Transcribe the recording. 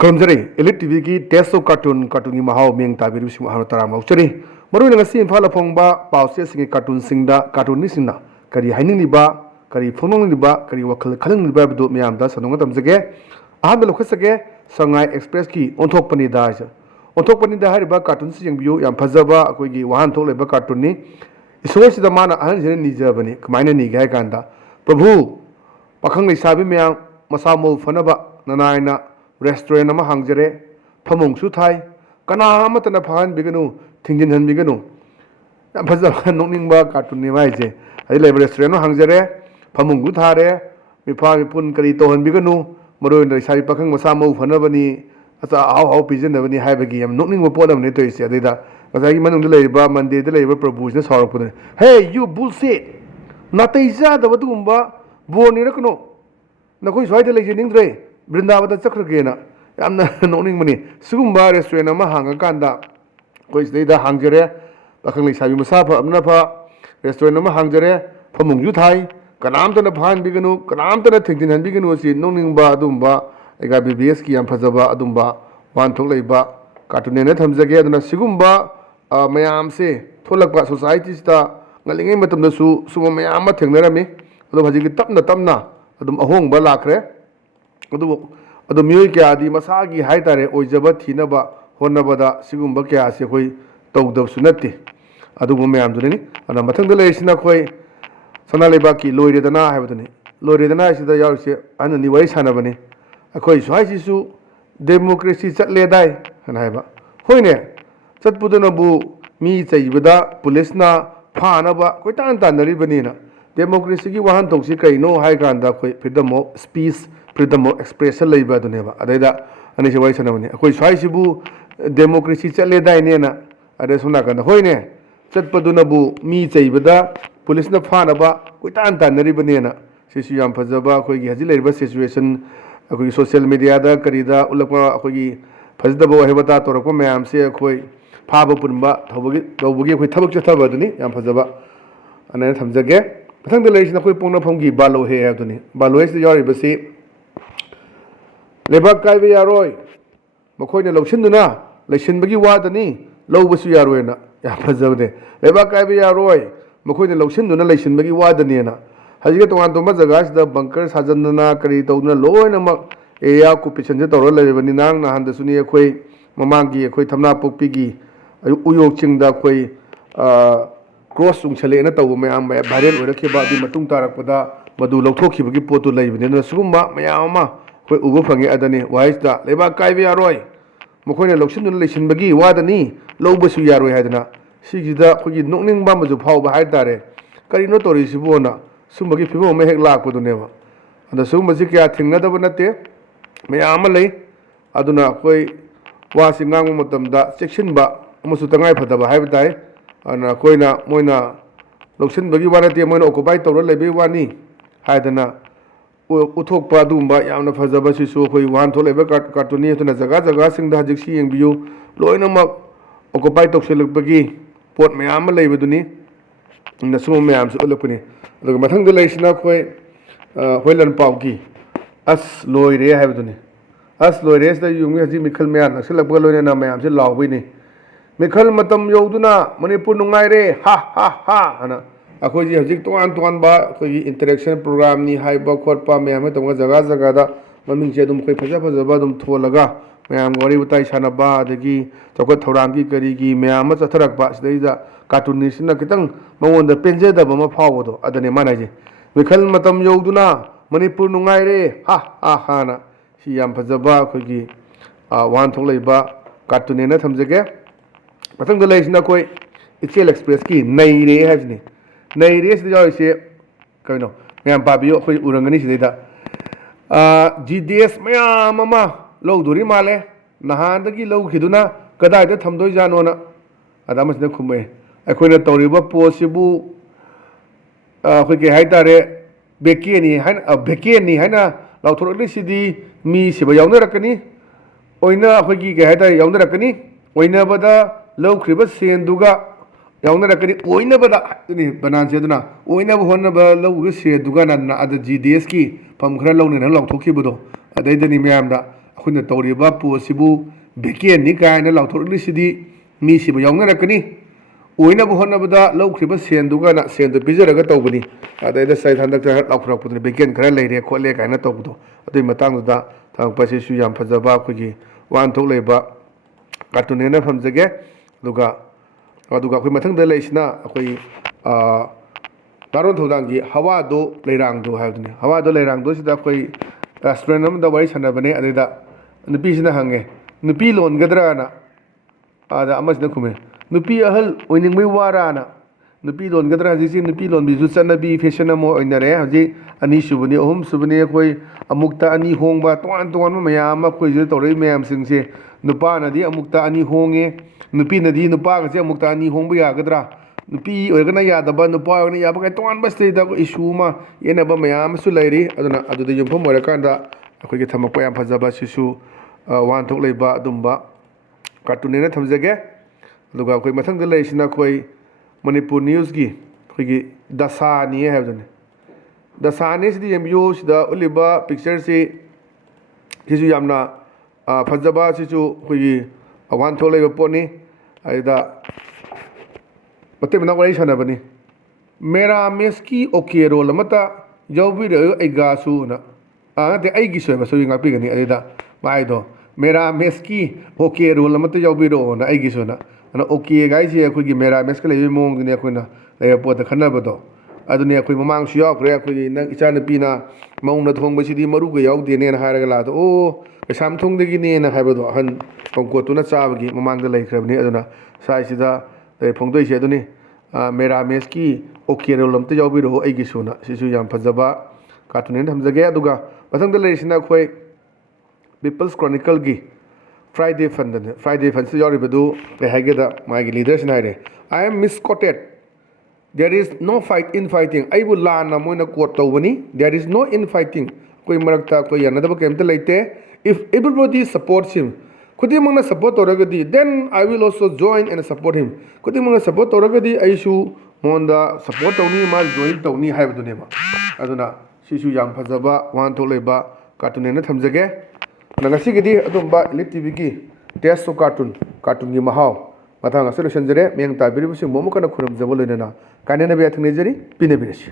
Kronjari, ELITETV ki testo cartoon ki mahau ming tabiru si mahau taram auchari. Maru nang si infala phongba pause singi cartoon singda cartoon ni singna kari haining liba kari phonong liba kari wakal khalang liba bidu miyam da sanong tamjage aham lokhasage Sangai Express ki onthok pani da onthok pani da hariba cartoon si jengbiu yam phajaba akoi gi wahan thok leba cartoon ni isor si da mana ahan jene nijabani kamaina ni gai kanda prabhu pakhang nei sabi miyam masamol fanaba nanaina restaurant ama hangjare phamong su thai kana amatana phan biganu thingjin han biganu yam phajaba nokningba cartoon ni mai je ai le restaurant hangjare phamong gu thare mi pha mi pun kari to han biganu maroi nei sai pakhang masamol fanabani asa au pijenabani haibagi yam nokningba podam ne toise adida ngasai manung de leiba mande de leiba proposition saurapune hey you bullshit natai ja da badumba boni rakno nakoi swai de leje ningdre Brindavada Chakragena, Yamna Noning Money, Sugumba restaurant ama Hangakanda, which they the Hangere, Bakali Sabi Masapa, Amnapa, restaurant ama Hangere, Pamung Yutai, Kanamta the Pan Biganu, Kanamta the Tintin and Biganu, Noningba, Dumba, Agabi Bieski and Pazaba, Adumba, One Toleba, Katunena Tamzagay, and Sugumba, Mayam say, Tolaka Society star, Nalingatum the Su, Sumayama Tengerami, although Hajiki Tamna Tamna, Adum Ahong Balakre. Adu miyoi kya di masagi haitare oijaba thinaba honnabada sigumba kya ase khoi tawdab sunatti adu bo mayam duni ana mathang da leisina khoi sanaleba ki loiredana haibaduni loiredana sida yawse ana ni wai sanabani akhoi swai sisu democracy chatle dai hana haiba hoine chatpuduna bu mi chaibada police na phanaba koi tan tanari banina democracy ki wahan tongsi kaino hai ganda khoi freedom of speech freedom of expression leiba duneba adaida ani wai sanamani akoi swai sibu democracy chale dai ne na ade suna kan hoine chatpaduna bu mi chaibada police na phana ba koi tan tan nari bane na sisu yam phajaba khoi gi haji leiba situation akoi social media da karida ulakwa khoi gi phajda bo hebata torako mayam se khoi phaba punba thobugi khoi thabak chathaba duni yam phajaba ana thamjage pathang de leisna khoi pongna phomgi balo he aduni balo is yori basi Lebak Kaibe Yaroi, Makoina Loshinduna, Lashinbagi Wadani, Lobasu Yaruena, Yapazode, Lebak Kaibe Yaroi, Makoina Loshinduna, Lashinbagi Wadanina. Has you get one to Mazagas, the bunkers, Hazana, Karitona, low and a Ea Kupichan, Lebaninang, Handasuni, Quay, Mamangi, Quaytamna Pupigi, Uyo Chingda Quay, Cross Chalena, Mayam, Barrel, or Kiba, the Matung Tarapada, Madulo Toki, Potu Levin, and Sumba, Mayama. Ugo Fangi Adani, Waista, Leba Kaivi Aroi, Mokoina Lotion Relation Bagi, Wadani, Lobasu Yaroi Hadana, Sigida, Hogi Noning Bambas of How Bahadare, Carinotori Sibona, Sumbagi people may have lack with the never. And the Sumbazika thing another Vanate, Mayamale, Aduna, Koi, Washing Matam, that section ba, Musutangai Pataba Habitai, and Koina, Moina, Lotion Bagi Vanati, Mono occupied to Lebi Wani, Hadana. Uthok Padumba, Yamna Fazabasi, so we want to level cartoony to Nazagaza, sing the Hajiksi and view, Loinama, occupied of Shelubagi, Port Mayama Labaduni, in the Sum Mayams Olopini. The Matangulation way, Whelan Pauki, as Loire have done. As Loires the Yumi Mikal Man, Silabulina Mayams, Law Winnie. Mikal Matam Yoduna, Manipur Nungaire, ha, Anna. Akoji hajik to an ba koi interaction program ni haiba khotpa mayam to jaga jaga da maming je dum koi phaja ba dum tholaga mayam gori utai sana ba adagi chokot thoram gi kari gi mayam chatharak ba sidai da cartoonist na kitang mangon da penje da ba ma phawo do adane manaje mikhal matam yoduna manipur nungai re ha na si yam phaja ba koi gi wan thok leiba cartoon na thamjage pathang da leisna koi EL Express ki nei re hajni Nay race the Joyce, Kano, Mam Babio, Urangani, GDS, Mama, Low Durimale, Nahandaki, Low Hiduna, Kadai, the Tamdo Janona, Adamas de Kume, I couldn't tell you what possible Hiki Haitare, Bekini, Hana, Lautoricity, me, Sibayonakani, Oina, Hiki Haita, Yonakani, Oina, Low Cribas, and Duga. Yawnakani, Oinaba, Bananzana, Oinaba Honaba, Low, Dugana, other GDS key, Pamkra Lone and Long Tokibudo, a day than Imamda, ꯑꯩꯈꯣꯏꯅ ꯇꯧꯔꯤꯕ ꯄꯣꯠꯁꯤꯕꯨ ꯚꯦꯀꯦꯟꯅꯤ ꯀꯥꯏꯅ ꯂꯥꯎꯊꯣꯛꯂꯤꯁꯤꯗꯤ ꯃꯤꯁꯤꯕꯨ ꯌꯥꯎꯅꯔꯛꯀꯅꯤ ꯑꯣꯏꯅꯕ ꯍꯣꯠꯅꯕꯗ ꯂꯧꯈ꯭ꯔꯤꯕ ꯁꯦꯟꯗꯨꯒꯅ ꯁꯦꯟꯗꯨ ꯄꯤꯖꯔꯒ ꯇꯧꯕꯅꯤ ꯑꯗꯩꯗ ꯍꯟꯗꯛꯇ ꯂꯥꯎꯊꯣꯔꯛꯄꯗꯨꯅ vacant ꯈꯔ ꯂꯩꯔꯦ ꯈꯣꯠꯂꯦ ꯀꯥꯏꯅ ꯇꯧꯕꯗꯣ ꯑꯗꯨꯒꯤ ꯃꯇꯥꯡꯗꯨꯗ ꯊꯝꯃꯛꯄꯁꯤꯁꯨ ꯌꯥꯝ ꯐꯖꯕ ꯑꯩꯈꯣꯏꯒꯤ ꯋꯥꯍꯟꯊꯣꯛ ꯂꯩꯕ ꯀꯥꯔꯇꯨꯟꯅꯦꯅ ꯊꯝꯖꯒꯦ ꯑꯗꯨꯒ ꯑꯩꯈꯣꯏ ꯃꯊꯪꯗ ꯂꯩꯔꯤꯁꯤꯅ ꯑꯩꯈꯣꯏ ꯅꯥꯔꯣꯟ ꯊꯧꯗꯥꯡꯒꯤ ꯍꯋꯥꯗꯣ ꯂꯩꯔꯥꯡꯗꯣ ꯍꯥꯏꯕꯗꯨꯅꯤ ꯍꯋꯥꯗꯣ ꯂꯩꯔꯥꯡꯗꯣꯁꯤꯗ ꯑꯩꯈꯣꯏ ꯔꯦꯁꯇꯨꯔꯦꯟ ꯑꯃꯗ ꯋꯥꯔꯤ ꯁꯥꯟꯅꯕꯅꯦ ꯑꯗꯩꯗ ꯅꯨꯄꯤꯁꯤꯅ ꯍꯪꯉꯦ ꯅꯨꯄꯤ ꯂꯣꯟꯒꯗ꯭ꯔꯥꯅ ꯑꯗ ꯑꯃꯁꯤꯅ ꯈꯨꯝꯃꯦ ꯅꯨꯄꯤ ꯑꯍꯜ ꯑꯣꯏꯅꯤꯡꯕꯩ ꯋꯥꯔꯥꯅ ꯅꯨꯄꯤ ꯂꯣꯟꯒꯗ꯭ꯔꯥ ꯍꯧꯖꯤꯛꯁꯤ ꯅꯨꯄꯤ ꯂꯣꯟꯕꯤꯁꯨ ꯆꯠꯅꯕꯤ ꯐꯦꯁꯟ ꯑꯃ ꯑꯣꯏꯅꯔꯦ ꯍꯧꯖꯤꯛ ꯑꯅꯤꯁꯨꯕꯅꯤ ꯑꯍꯨꯝꯁꯨꯕꯅꯤ ꯑꯩꯈꯣꯏ ꯑꯃꯨꯛꯇ ꯑꯅꯤ ꯍꯣꯡꯕ ꯇꯣꯉꯥꯟ ꯇꯣꯉꯥꯟꯕ ꯃꯌꯥꯝ ꯑꯃ ꯑꯩꯈꯣꯏꯁꯤꯗ ꯇꯧꯔꯛꯏ ꯃꯌꯥꯝꯁꯤꯡꯁꯦ ꯅꯨꯄꯥꯅꯗꯤ ꯑꯃꯨꯛꯇ ꯑꯅꯤ ꯍꯣꯡꯉꯦ ꯅꯨꯄꯤꯅꯗꯤ ꯅꯨꯄꯥꯒꯁꯦ ꯑꯃꯨꯛꯇ ꯑꯅꯤ ꯍꯣꯡꯕ ꯌꯥꯒꯗ꯭ꯔꯥ ꯅꯨꯄꯤ ꯑꯣꯏꯔꯒꯅ ꯌꯥꯗꯕ ꯅꯨꯄꯥ ꯑꯣꯏꯔꯒꯅ ꯌꯥꯕ ꯀꯥꯏ ꯇꯣꯉꯥꯟꯕ ꯁꯤꯗꯩꯗ ꯏꯁꯨ ꯑꯃ ꯌꯦꯠꯅꯕ ꯃꯌꯥꯝ ꯑꯃꯁꯨ ꯂꯩꯔꯤ ꯑꯗꯨꯅ ꯑꯗꯨꯗ ꯌꯨꯝꯐꯝ ꯑꯣꯏꯔꯀꯥꯟꯗ ꯑꯩꯈꯣꯏꯒꯤ ꯊꯝꯃꯛꯄ ꯌꯥꯝ ꯐꯖꯕ ꯁꯤꯁꯨ ꯋꯥꯍꯟꯊꯣꯛ ꯂꯩꯕ ꯑꯗꯨꯝꯕ ꯀꯥꯔꯇꯨꯟꯅꯦꯅ ꯊꯝꯖꯒꯦ ꯑꯗꯨꯒ ꯑꯩꯈꯣꯏ ꯃꯊꯪꯗ ꯂꯩꯔꯤꯁꯤꯅ ꯑꯩꯈꯣꯏ ꯃꯅꯤꯄꯨꯔ ꯅ꯭ꯌꯨꯁꯀꯤ ꯑꯩꯈꯣꯏꯒꯤ ꯗꯁꯥꯅꯤ ꯍꯥꯏꯕꯗꯨꯅꯤ ꯗꯁꯥꯅꯤꯁꯤꯗꯤ ꯌꯦꯡꯕꯤꯌꯨ ꯁꯤꯗ ꯎꯠꯂꯤꯕ ꯄꯤꯛꯆꯔꯁꯤ ꯁꯤꯁꯨ ꯌꯥꯝꯅ ꯐꯖꯕ ꯁꯤꯁꯨ ꯑꯩꯈꯣꯏꯒꯤ ꯋꯥꯍꯟꯊꯣꯛ ꯂꯩꯕ ꯄꯣꯠꯅꯤ ꯑꯗꯨꯗ ꯃꯇꯦꯛ ꯃꯅꯥꯎ ꯋꯥꯔꯤ ꯁꯥꯟꯅꯕꯅꯤ ꯃꯦꯔꯥꯃꯦꯁꯀꯤ ꯑꯣꯀꯦ ꯔꯣꯜ ꯑꯃꯠꯇ ꯌꯥꯎꯕꯤꯔꯛꯑꯣ ꯑꯩꯒꯥꯁꯨꯅ ꯅꯠꯇꯦ ꯑꯩꯒꯤꯁꯨ ꯍꯥꯏꯕ ꯁꯣꯏ ꯉꯥꯛꯄꯤꯒꯅꯤ ꯑꯗꯨꯗ ꯃꯥꯏꯗꯣ ꯃꯦꯔꯥꯃꯦꯁꯀꯤ ꯑꯣꯀꯦ ꯔꯣꯜ ꯑꯃꯠꯇ ꯌꯥꯎꯕꯤꯔꯛꯑꯣꯅ ꯑꯩꯒꯤꯁꯨꯅ ꯑꯗꯨꯅ ꯑꯣꯀꯦ ꯒꯥꯏꯁꯦ ꯑꯩꯈꯣꯏꯒꯤ ꯃꯦꯔꯥꯃꯦꯁꯀ ꯂꯩꯕꯒꯤ ꯃꯑꯣꯡꯗꯨꯅꯤ ꯑꯩꯈꯣꯏꯅ ꯂꯩꯕ ꯄꯣꯠꯇ ꯈꯟꯅꯕꯗꯣ ꯑꯗꯨꯅꯤ ꯑꯩꯈꯣꯏ ꯃꯃꯥꯡꯁꯨ ꯌꯥꯎꯈ꯭ꯔꯦ ꯑꯩꯈꯣꯏꯒꯤ ꯅꯪ ꯏꯆꯥꯅꯨꯄꯤꯅ ꯃꯧꯅ ꯊꯣꯡꯕꯁꯤꯗꯤ ꯃꯔꯨꯒ ꯌꯥꯎꯗꯦꯅꯦꯅ ꯍꯥꯏꯔꯒ ꯂꯥꯛꯑꯗꯣ ꯑꯣ ꯀꯩꯁꯥꯝꯊꯣꯡꯗꯒꯤꯅꯦꯅ ꯍꯥꯏꯕꯗꯣ ꯑꯍꯟ ꯄꯪꯀꯣꯠꯇꯨꯅ ꯆꯥꯕꯒꯤ ꯃꯃꯥꯡꯗ ꯂꯩꯈ꯭ꯔꯕꯅꯤ ꯑꯗꯨꯅ ꯁꯥꯏꯁꯤꯗ ꯐꯣꯡꯗꯣꯛꯏꯁꯦ ꯑꯗꯨꯅꯤ ꯃꯦꯔꯥꯃꯦꯁꯀꯤ ꯑꯣꯀꯦ ꯔꯣꯜ ꯑꯝꯇ ꯌꯥꯎꯕꯤꯔꯛꯑꯣ ꯑꯩꯒꯤꯁꯨꯅ ꯁꯤꯁꯨ ꯌꯥꯝ ꯐꯖꯕ ꯀꯥꯔꯇꯨꯟꯅꯦꯅ ꯊꯝꯖꯒꯦ ꯑꯗꯨꯒ ꯃꯊꯪꯗ ꯂꯩꯔꯤꯁꯤꯅ ꯑꯩꯈꯣꯏ ꯄꯤꯄꯜꯁ ꯀ꯭ꯔꯣꯅꯤꯀꯜꯒꯤ ꯐ꯭ꯔꯥꯏꯗꯦ ꯐꯟꯗꯅꯤ ꯐ꯭ꯔꯥꯏꯗꯦ ꯐꯟꯁꯤꯗ ꯌꯥꯎꯔꯤꯕꯗꯨ ꯀꯩ ꯍꯥꯏꯒꯦꯗ ꯃꯥꯒꯤ ꯂꯤꯗꯔꯁꯤꯅ ꯍꯥꯏꯔꯦ I am misquoted there is no fight in fighting ꯑꯩꯕꯨ ꯂꯥꯟꯅ ꯃꯣꯏꯅ ꯀꯣꯠ ꯇꯧꯕꯅꯤ there is no in fighting ꯑꯩꯈꯣꯏ ꯃꯔꯛꯇ ꯑꯩꯈꯣꯏ ꯌꯥꯅꯗꯕ ꯀꯩꯝꯇ ꯂꯩꯇꯦ ꯏꯐ ꯑꯦꯚ꯭ꯔꯤꯕꯣꯗꯤ ꯁꯞꯄꯣꯔꯠꯁ ꯍꯤꯝ ꯈꯨꯗꯤꯡꯃꯛꯅ ꯁꯞꯄꯣꯔꯠ ꯇꯧꯔꯒꯗꯤ then I will also join and support him ꯈꯨꯗꯤꯡꯃꯛꯅ ꯁꯞꯄꯣꯔꯠ ꯇꯧꯔꯒꯗꯤ ꯑꯩꯁꯨ ꯃꯉꯣꯟꯗ ꯁꯞꯄꯣꯔꯠ ꯇꯧꯅꯤ ꯃꯥ ꯖꯣꯏꯟ ꯇꯧꯅꯤ ꯍꯥꯏꯕꯗꯨꯅꯦꯕ ꯑꯗꯨꯅ ꯁꯤꯁꯨ ꯌꯥꯝ ꯐꯖꯕ ꯋꯥꯍꯟꯊꯣꯛ ꯂꯩꯕ ꯀꯥꯔꯇꯨꯟꯅꯦꯅ ꯊꯝꯖꯒꯦ ꯑꯗꯨꯅ ꯉꯁꯤꯒꯤꯗꯤ ꯑꯗꯨꯝꯕ ꯏꯂꯤꯠ ꯇꯤꯚꯤꯒꯤ ꯇꯦꯁ ꯑꯣꯐ ꯀꯥꯔꯇꯨꯟꯒꯤ ꯃꯍꯥꯎ ꯃꯊꯪ ꯑꯁꯤ ꯂꯣꯏꯁꯤꯟꯖꯔꯦ ꯃꯤꯠꯌꯦꯡ ꯇꯥꯕꯤꯔꯤꯕꯁꯤꯡꯕꯨ ꯑꯃꯨꯛ ꯍꯟꯅ ꯈꯨꯔꯨꯝꯖꯕ ꯂꯣꯏꯅꯅ ꯀꯥꯏꯅꯅꯕ ꯌꯥꯊꯪ ꯅꯤꯖꯔꯤ ꯄꯤꯅꯕꯤꯔꯁꯤ